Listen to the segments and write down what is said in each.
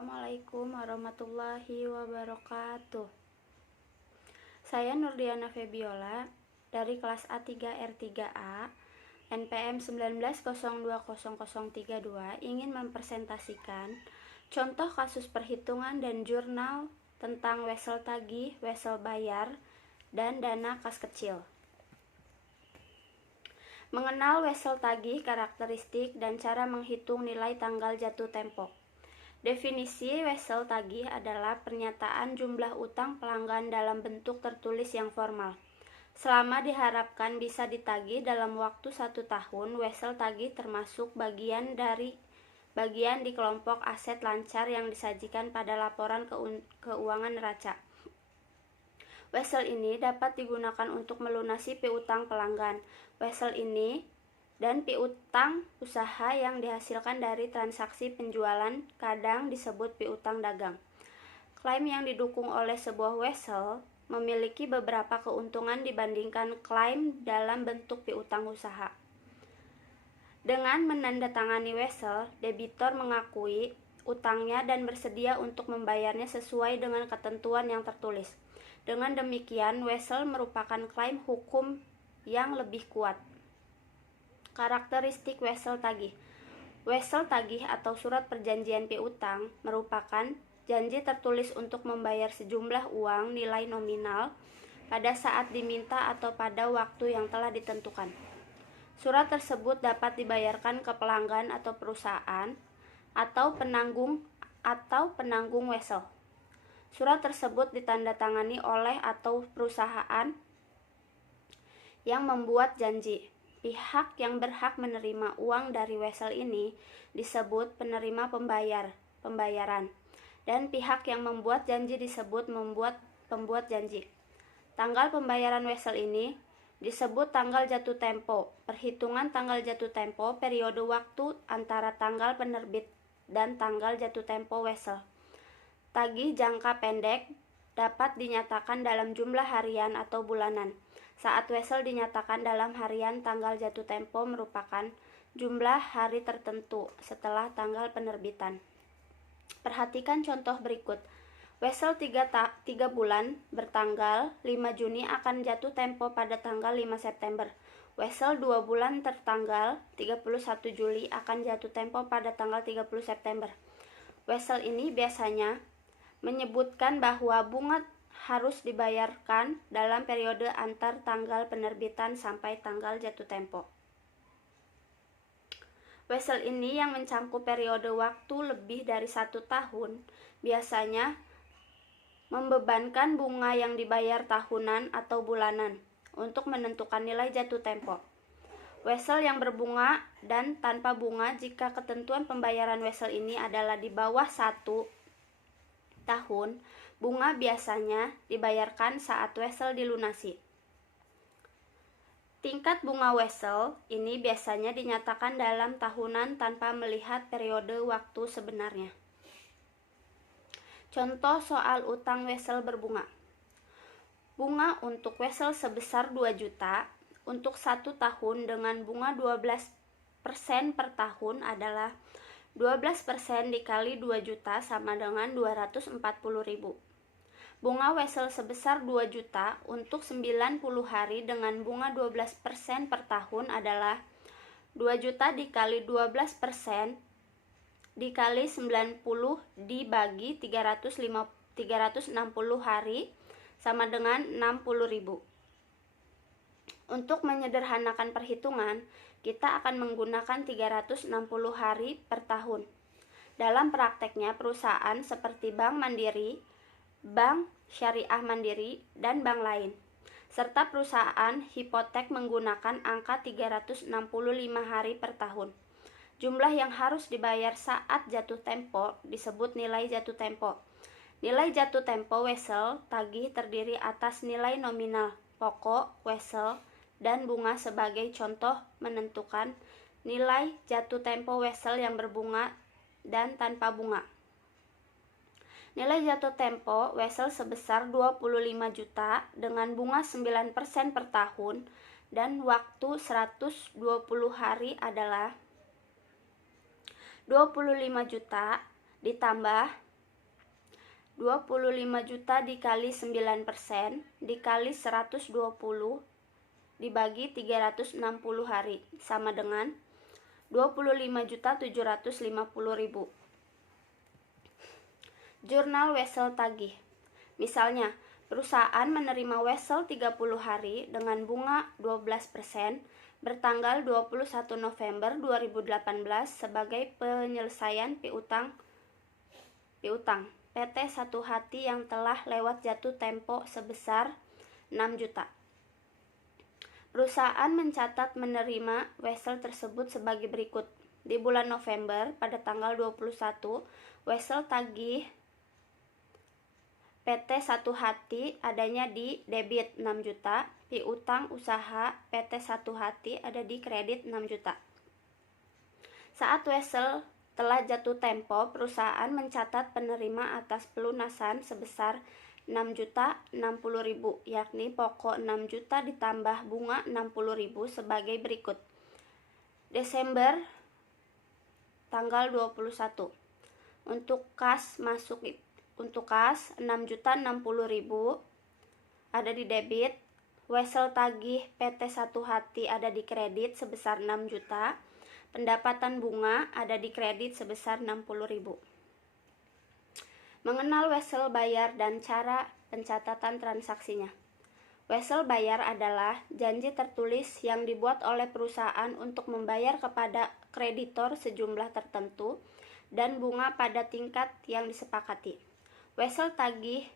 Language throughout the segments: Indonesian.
Assalamualaikum warahmatullahi wabarakatuh. Saya Nurdiana Febiola dari kelas A3R3A NPM 19020032 ingin mempresentasikan contoh kasus perhitungan dan jurnal tentang wesel tagih, wesel bayar, dan dana kas kecil. Mengenal wesel tagih, karakteristik, dan cara menghitung nilai tanggal jatuh tempo. Definisi wesel tagih adalah pernyataan jumlah utang pelanggan dalam bentuk tertulis yang formal. Selama diharapkan bisa ditagih dalam waktu 1 tahun, wesel tagih termasuk bagian di kelompok aset lancar yang disajikan pada laporan keuangan neraca. Wesel ini dapat digunakan untuk melunasi piutang pelanggan. Wesel ini dan piutang usaha yang dihasilkan dari transaksi penjualan kadang disebut piutang dagang. Klaim yang didukung oleh sebuah wesel memiliki beberapa keuntungan dibandingkan klaim dalam bentuk piutang usaha. Dengan menandatangani wesel, debitor mengakui utangnya dan bersedia untuk membayarnya sesuai dengan ketentuan yang tertulis. Dengan demikian, wesel merupakan klaim hukum yang lebih kuat. Karakteristik wesel tagih. Wesel tagih atau surat perjanjian piutang merupakan janji tertulis untuk membayar sejumlah uang nilai nominal pada saat diminta atau pada waktu yang telah ditentukan. Surat tersebut dapat dibayarkan ke pelanggan atau perusahaan atau penanggung wesel. Surat tersebut ditandatangani oleh atau perusahaan yang membuat janji. Pihak yang berhak menerima uang dari wesel ini disebut penerima pembayaran, dan pihak yang membuat janji disebut pembuat janji. Tanggal pembayaran wesel ini disebut tanggal jatuh tempo. Perhitungan tanggal jatuh tempo periode waktu antara tanggal penerbit dan tanggal jatuh tempo wesel. Tagih jangka pendek dapat dinyatakan dalam jumlah harian atau bulanan. Saat wesel dinyatakan dalam harian, tanggal jatuh tempo merupakan jumlah hari tertentu setelah tanggal penerbitan. Perhatikan contoh berikut. Wesel 3 bulan bertanggal 5 Juni akan jatuh tempo pada tanggal 5 September. Wesel 2 bulan tertanggal 31 Juli akan jatuh tempo pada tanggal 30 September. Wesel ini biasanya menyebutkan bahwa bunga harus dibayarkan dalam periode antar tanggal penerbitan sampai tanggal jatuh tempo. Wesel ini yang mencakup periode waktu lebih dari 1 tahun biasanya membebankan bunga yang dibayar tahunan atau bulanan untuk menentukan nilai jatuh tempo. Wesel yang berbunga dan tanpa bunga jika ketentuan pembayaran wesel ini adalah di bawah 1 tahun, bunga biasanya dibayarkan saat wesel dilunasi. Tingkat bunga wesel ini biasanya dinyatakan dalam tahunan tanpa melihat periode waktu sebenarnya. Contoh soal utang wesel berbunga. Bunga untuk wesel sebesar 2 juta untuk 1 tahun dengan bunga 12% per tahun adalah 12% dikali 2 juta sama dengan 240.000. Bunga wesel sebesar 2 juta untuk 90 hari dengan bunga 12% per tahun adalah 2 juta dikali 12% dikali 90 dibagi 360 hari sama dengan 60.000. Untuk menyederhanakan perhitungan, kita akan menggunakan 360 hari per tahun. Dalam prakteknya, perusahaan seperti Bank Mandiri, Bank Syariah Mandiri, dan bank lain, serta perusahaan hipotek menggunakan angka 365 hari per tahun. Jumlah yang harus dibayar saat jatuh tempo disebut nilai jatuh tempo. Nilai jatuh tempo wesel tagih terdiri atas nilai nominal, pokok, wesel, dan bunga. Sebagai contoh menentukan nilai jatuh tempo wesel yang berbunga dan tanpa bunga. Nilai jatuh tempo wesel sebesar 25 juta dengan bunga 9% per tahun dan waktu 120 hari adalah 25 juta ditambah 25 juta dikali 9% dikali 120 dibagi 360 hari sama dengan 25.750.000. Jurnal Wesel tagih. Misalnya, perusahaan menerima Wesel 30 hari dengan bunga 12% bertanggal 21 November 2018 sebagai penyelesaian piutang PT Satu Hati yang telah lewat jatuh tempo sebesar 6 juta. Perusahaan mencatat menerima Wesel tersebut sebagai berikut. Di bulan November pada tanggal 21, Wesel tagih PT Satu Hati adanya di debit 6 juta, piutang usaha PT Satu Hati ada di kredit 6 juta. Saat Wesel telah jatuh tempo, perusahaan mencatat penerima atas pelunasan sebesar 6.060.000, yakni pokok 6 juta ditambah bunga 60.000 sebagai berikut. Desember tanggal 21. Untuk kas 6.060.000 ada di debit. Wesel tagih PT Satu Hati ada di kredit sebesar 6 juta. Pendapatan bunga ada di kredit sebesar 60.000. Mengenal Wesel bayar dan cara pencatatan transaksinya. Wesel bayar adalah janji tertulis yang dibuat oleh perusahaan untuk membayar kepada kreditor sejumlah tertentu dan bunga pada tingkat yang disepakati. Wesel tagih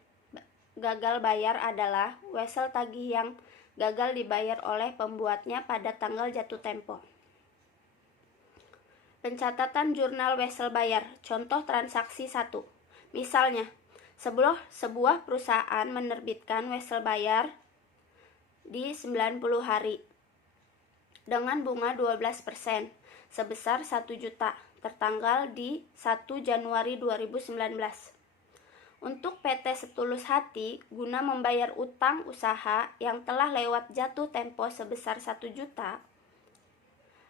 gagal bayar adalah wesel tagih yang gagal dibayar oleh pembuatnya pada tanggal jatuh tempo. Pencatatan jurnal Wesel bayar. Contoh transaksi 1. Misalnya, sebuah perusahaan menerbitkan Wesel bayar di 90 hari dengan bunga 12% sebesar 1 juta tertanggal di 1 Januari 2019. Untuk PT Setulus Hati, guna membayar utang usaha yang telah lewat jatuh tempo sebesar 1 juta,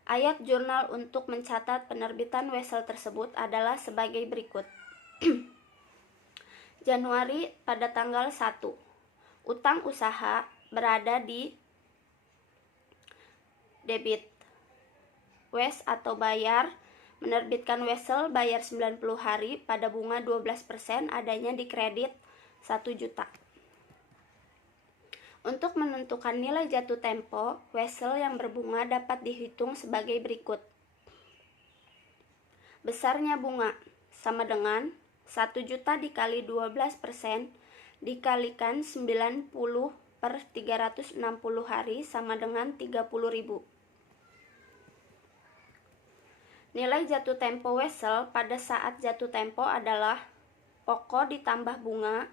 ayat jurnal untuk mencatat penerbitan Wesel tersebut adalah sebagai berikut. Januari pada tanggal 1. Utang usaha berada di debit. Wes atau bayar menerbitkan Wesel bayar 90 hari pada bunga 12% adanya di kredit 1 juta. Untuk menentukan nilai jatuh tempo, Wesel yang berbunga dapat dihitung sebagai berikut. Besarnya bunga sama dengan 1 juta dikali 12% dikalikan 90 per 360 hari sama dengan 30.000. Nilai jatuh tempo Wesel pada saat jatuh tempo adalah pokok ditambah bunga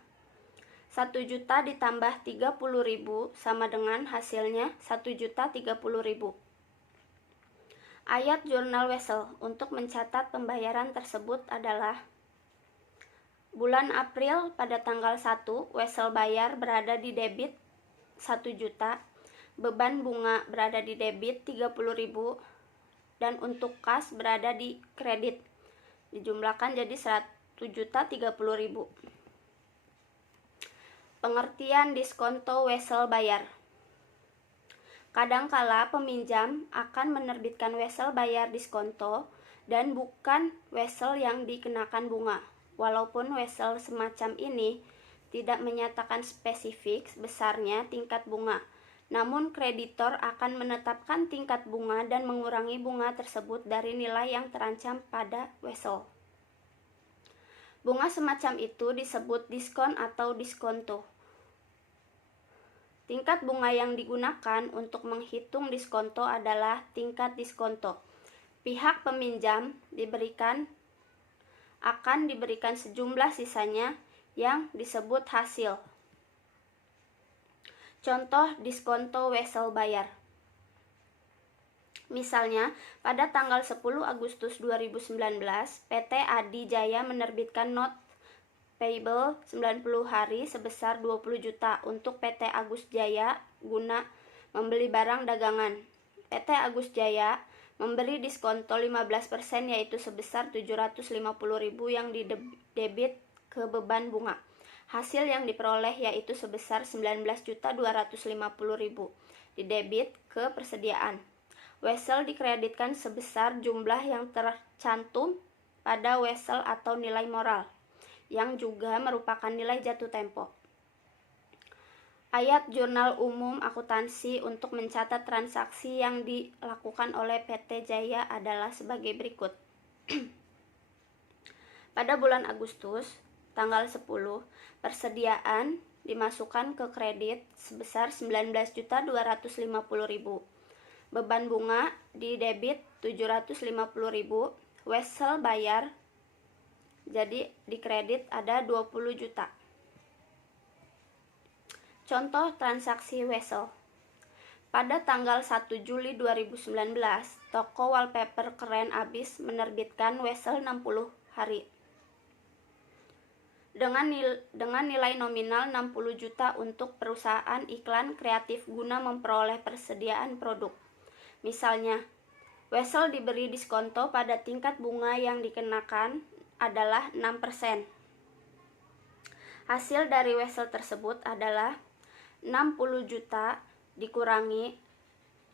1 juta ditambah 30.000 sama dengan hasilnya 1.030.000. Ayat jurnal Wesel untuk mencatat pembayaran tersebut adalah bulan April pada tanggal 1, Wesel bayar berada di debit 1 juta, beban bunga berada di debit 30.000, dan untuk kas berada di kredit. Dijumlahkan jadi 1.030.000. Pengertian diskonto Wesel bayar. Kadangkala peminjam akan menerbitkan Wesel bayar diskonto dan bukan Wesel yang dikenakan bunga. Walaupun Wesel semacam ini tidak menyatakan spesifik besarnya tingkat bunga, namun kreditor akan menetapkan tingkat bunga dan mengurangi bunga tersebut dari nilai yang terancam pada Wesel. Bunga semacam itu disebut diskon atau diskonto. Tingkat bunga yang digunakan untuk menghitung diskonto adalah tingkat diskonto. Pihak peminjam akan diberikan sejumlah sisanya yang disebut hasil. Contoh diskonto Wesel bayar. Misalnya, pada tanggal 10 Agustus 2019, PT Adi Jaya menerbitkan not payable 90 hari sebesar 20 juta untuk PT Agus Jaya guna membeli barang dagangan. PT Agus Jaya memberi diskonto 15% yaitu sebesar 750.000 yang didebit ke beban bunga. Hasil yang diperoleh yaitu sebesar 19.250.000 didebit ke persediaan. Wesel dikreditkan sebesar jumlah yang tercantum pada wesel atau nilai moral, yang juga merupakan nilai jatuh tempo. Ayat Jurnal Umum Akuntansi untuk mencatat transaksi yang dilakukan oleh PT Jaya adalah sebagai berikut. Pada bulan Agustus, tanggal 10, persediaan dimasukkan ke kredit sebesar 19.250.000. Beban bunga di debit 750.000, wesel bayar, jadi di kredit ada 20 juta. Contoh transaksi wesel. Pada tanggal 1 Juli 2019, toko wallpaper Keren Abis menerbitkan wesel 60 hari. Dengan nilai nominal 60 juta untuk perusahaan iklan kreatif guna memperoleh persediaan produk. Misalnya, wesel diberi diskonto pada tingkat bunga yang dikenakan adalah 6%. Hasil dari wesel tersebut adalah 60 juta dikurangi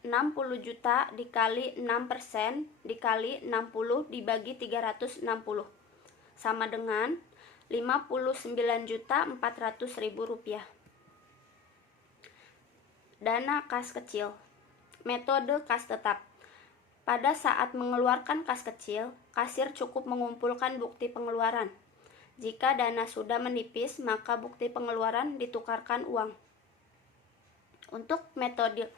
60 juta dikali 6% dikali 60 dibagi 360 sama dengan 59.400.000 rupiah. Dana kas kecil. Metode kas tetap. Pada saat mengeluarkan kas kecil, kasir cukup mengumpulkan bukti pengeluaran. Jika dana sudah menipis, maka bukti pengeluaran ditukarkan uang. Untuk metode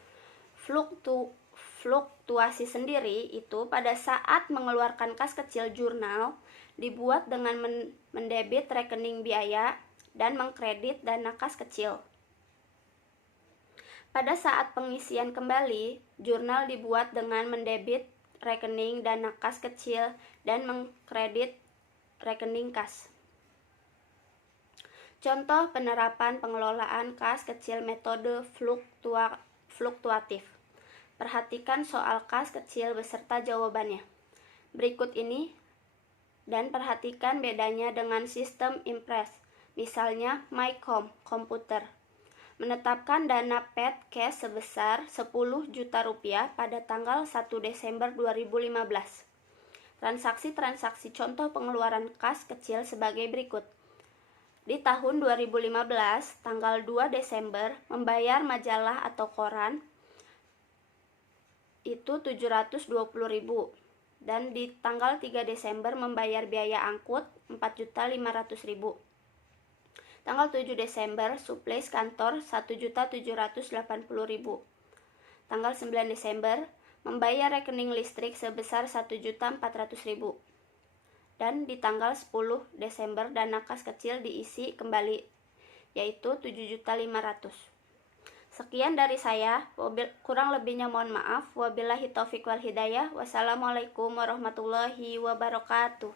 fluktuasi sendiri itu pada saat mengeluarkan kas kecil, jurnal dibuat dengan mendebit rekening biaya dan mengkredit dana kas kecil. Pada saat pengisian kembali, jurnal dibuat dengan mendebit rekening dana kas kecil dan mengkredit rekening kas. Contoh penerapan pengelolaan kas kecil metode fluktuatif. Perhatikan soal kas kecil beserta jawabannya berikut ini dan perhatikan bedanya dengan sistem Impress, misalnya MyCom komputer. Menetapkan dana paid cash sebesar 10 juta rupiah pada tanggal 1 Desember 2015. Transaksi-transaksi contoh pengeluaran kas kecil sebagai berikut. Di tahun 2015, tanggal 2 Desember, membayar majalah atau koran itu 720.000. Dan di tanggal 3 Desember membayar biaya angkut 4.500.000. Tanggal 7 Desember supleis kantor 1.780.000. Tanggal 9 Desember membayar rekening listrik sebesar 1.400.000. Dan di tanggal 10 Desember dana kas kecil diisi kembali yaitu 7.500.000. Sekian dari saya, kurang lebihnya mohon maaf. Wabillahi taufiq wal hidayah. Wassalamualaikum warahmatullahi wabarakatuh.